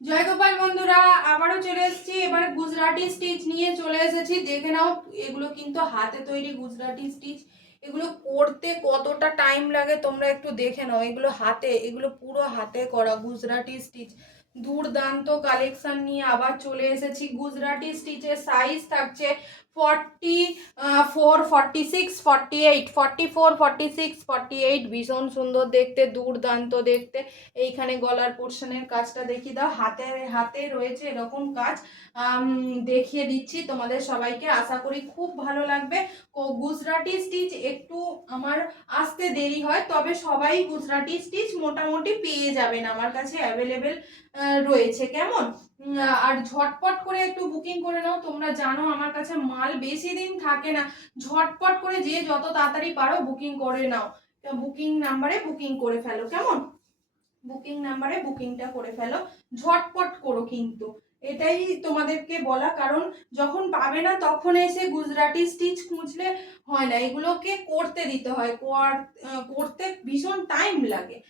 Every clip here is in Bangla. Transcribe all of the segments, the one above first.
জয় গোপাল বন্ধুরা, আবারও চলে এসেছি। এবার গুজরাটি স্টিচ নিয়ে চলে এসেছি। দেখে নাও, এগুলো কিন্তু হাতে তৈরি গুজরাটি স্টিচ। এগুলো করতে কতটা টাইম লাগে তোমরা একটু দেখে নাও। এগুলো হাতে, এগুলো পুরো হাতে করা গুজরাটি স্টিচ। দুর্দান্ত কালেকশন নিয়ে আবার চলে এসেছি। গুজরাটি স্টিচের সাইজ থাকছে forty four forty six forty eight forty four forty six forty eight ভীষণ সুন্দর দেখতে, দুর্দান্ত দেখতে। এইখানে গলার পোর্শনের কাজটা দেখিয়ে দাও। হাতে হাতে রয়েছে এরকম কাজ। দেখিয়ে দিচ্ছি তোমাদের সবাইকে। আশা করি খুব ভালো লাগবে। গুজরাটি স্টিচ একটু আমার আসতে দেরি হয়, তবে সবাই গুজরাটি স্টিচ মোটামুটি পেয়ে যাবেন। আমার কাছে অ্যাভেলেবেল রয়েছে। কেমন? আর ঝটপট করে একটু বুকিং করে নাও। তোমরা জানো আমার কাছে মাল বেশি দিন থাকে না। ঝটপট করে যে যত তাড়াতাড়ি পারো বুকিং করে নাও। বুকিং নাম্বারে বুকিং করে ফেলো, কেমন? বুকিং নাম্বারে বুকিংটা করে ফেলো। ঝটপট করো কিন্তু। এটাই তোমাদেরকে বলা, কারণ যখন পাবে না তখন এসে গুজরাটি স্টিচ খুঁজলে হয় না। এগুলোকে করতে দিতে হয়। কর- করতে ভীষণ টাইম লাগে।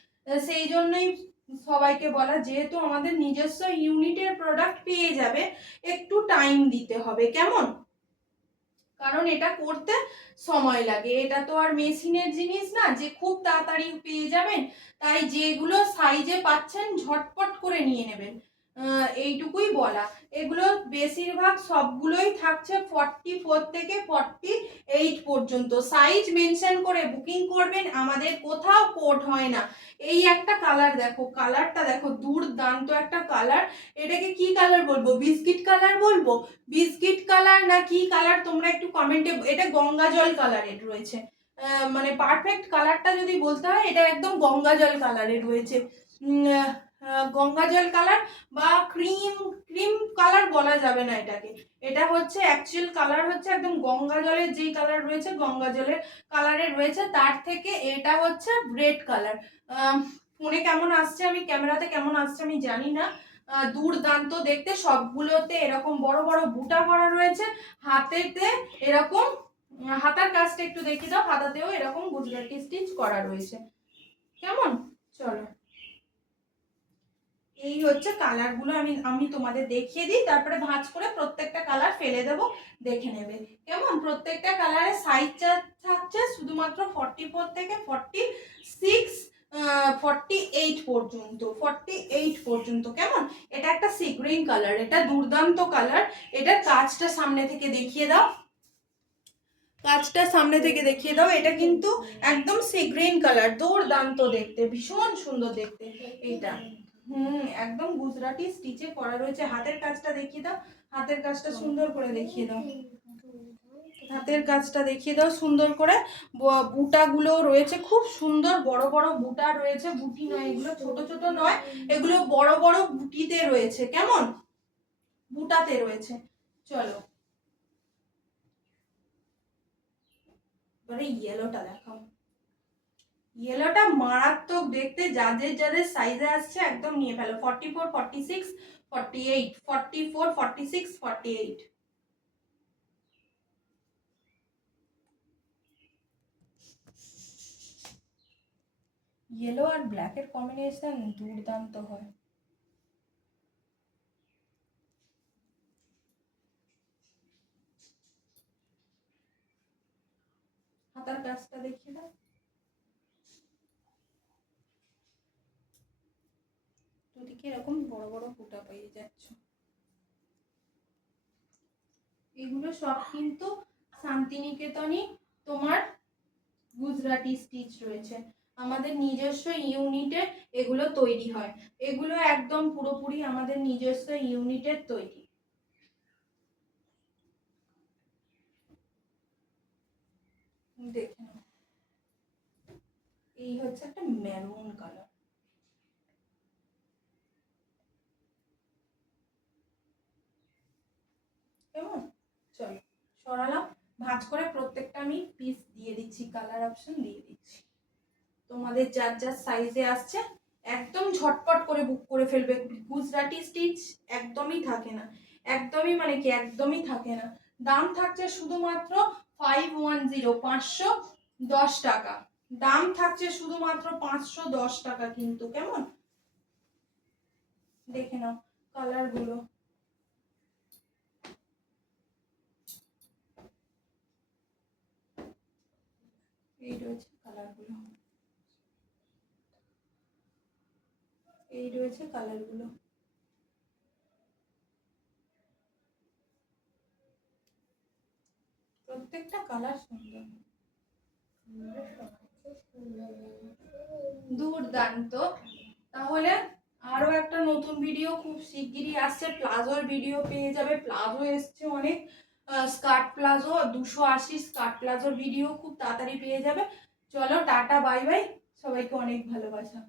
সেই জন্যই সবাইকে বলা, যেহেতু আমাদের নিজস্ব ইউনিটের প্রোডাক্ট পেয়ে যাবে, একটু টাইম দিতে হবে, কেমন? কারণ এটা করতে সময় লাগে। এটা তো আর মেশিনের জিনিস না, যে খুব তাড়াতাড়ি পেয়ে যাবেন, তাই যেগুলো সাইজে পাচ্ছেন, ঝটপট করে নিয়ে নেবেন। এইটুকুই বলা। এগুলো বেশিরভাগ সবগুলোই থাকছে ফর্টি ফোর থেকে ফর্টি এইট পর্যন্ত। সাইজ মেনশন করে বুকিং করবেন, আমাদের কোথাও কোট হয় না। এই একটা কালার দেখো কালারটা দেখো, দুর্দান্ত একটা কালার এটাকে কি কালার বলব? বিস্কিট কালার বলব? বিস্কিট কালার না কি কালার তোমরা একটু কমেন্টে এটা গঙ্গা জল কালারের রয়েছে। মানে পারফেক্ট কালারটা যদি বলতে হয়, এটা একদম গঙ্গা জল কালারের রয়েছে গঙ্গা জল কালার বা ক্রিম ক্রিম কালার বলা যাবে না এটাকে। এটা হচ্ছে অ্যাকচুয়াল কালার হচ্ছে একদম গঙ্গা জলের যেই কালার রয়েছে, গঙ্গা জলের কালারের রয়েছে। তার থেকে এটা হচ্ছে রেড কালার ফোনে কেমন আসছে, আমি ক্যামেরাতে কেমন আসছে আমি জানি না। দুর্দান্ত দেখতে। সবগুলোতে এরকম বড় বড় বুটা করা রয়েছে। হাতেতে এরকম হাতার কাজটা একটু দেখিয়ে দাও, হাতাতেও এরকম গুজরাটি স্টিচ করা রয়েছে। কেমন? চলো। এই হচ্ছে কালারগুলো আমি আমি তোমাদের দেখিয়ে দিই, তারপরে ভাঁজ করে প্রত্যেকটা কালার ফেলে দেবো, দেখে নেবে। কেমন? প্রত্যেকটা কালারের সাইজ থাকছে শুধুমাত্র ফর্টি ফোর থেকে ফর্টি সিক্স ফর্টি এইট পর্যন্ত ফর্টি এইট পর্যন্ত। কেমন? এটা একটা সি কালার এটা দুর্দান্ত কালার এটার কাজটা সামনে থেকে দেখিয়ে দাও। কাজটা সামনে থেকে দেখিয়ে দাও। এটা কিন্তু একদম সি গ্রিন কালার দুর্দান্ত দেখতে, ভীষণ সুন্দর দেখতে। এইটা। হুম, একদম গুজরাটি স্টিচে করা রয়েছে। হাতের কাজটা দেখিয়ে দাও। হাতের কাজটা সুন্দর করে দেখিয়ে দাও। হাতের কাজটা দেখিয়ে দাও, সুন্দর করে। বুটাগুলো রয়েছে। খুব সুন্দর বড় বড় বুটা রয়েছে। বুটি নয়, এগুলো ছোট ছোট নয়। এগুলো বড় বড় বুটিতে রয়েছে। কেমন? বুটাতে রয়েছে। চলো। এবারে ইয়েলোটা দেখাও। ইয়েলোটা মারাত্মক দেখতে, যাদের যাদের সাইজে আসছে, একদম নিয়ে ফেলো। Forty four forty six forty eight forty four forty six forty eight yellow আর ব্ল্যাকের কম্বিনেশন দুর্দান্ত হয়। হাতার কাজটা দেখিয়ে দাও। দুদিকে এরকম বড় বড় ফুটা পেয়ে যাচ্ছ। এগুলো সব কিন্তু শান্তিনিকেতনই তোমার গুজরাটি স্টিচ রয়েছে। আমাদের নিজস্ব ইউনিটে এগুলো তৈরি হয়। এগুলো একদম পুরোপুরি আমাদের নিজস্ব ইউনিটের তৈরি। দেখে এই হচ্ছে একটা কালার কেমন? চলো, সরালাম। ভাঁজ করে প্রত্যেকটা আমি পিস দিয়ে দিচ্ছি কালার অপশন দিয়ে দিচ্ছি। তোমাদের যার যার সাইজে আসছে, একদম ঝটপট করে বুক করে ফেলবে। গুজরাটি স্টিচ একদমই থাকে না। একদমই মানে কি, একদমই থাকে না। দাম থাকছে শুধুমাত্র ফাইভ ওয়ান জিরো পাঁচশো দশ টাকা। দাম থাকছে শুধুমাত্র পাঁচশো দশ টাকা কিন্তু, কেমন? দেখে নাও কালারগুলো এই রয়েছে কালারগুলো এই রয়েছে কালারগুলো প্রত্যেকটা কালার সুন্দর। দুর্দান্ত। তাহলে আরও একটা নতুন ভিডিও খুব শিগগিরই আসছে। প্লাজোর ভিডিও পেয়ে যাবে। প্লাজো এসছে অনেক। স্কার্ট প্লাজো, দুশো আশি স্কার্ট প্লাজোর ভিডিও খুব তাড়াতাড়ি পেয়ে যাবে। চলো, টাটা, বাই বাই। সবাইকে অনেক ভালোবাসা।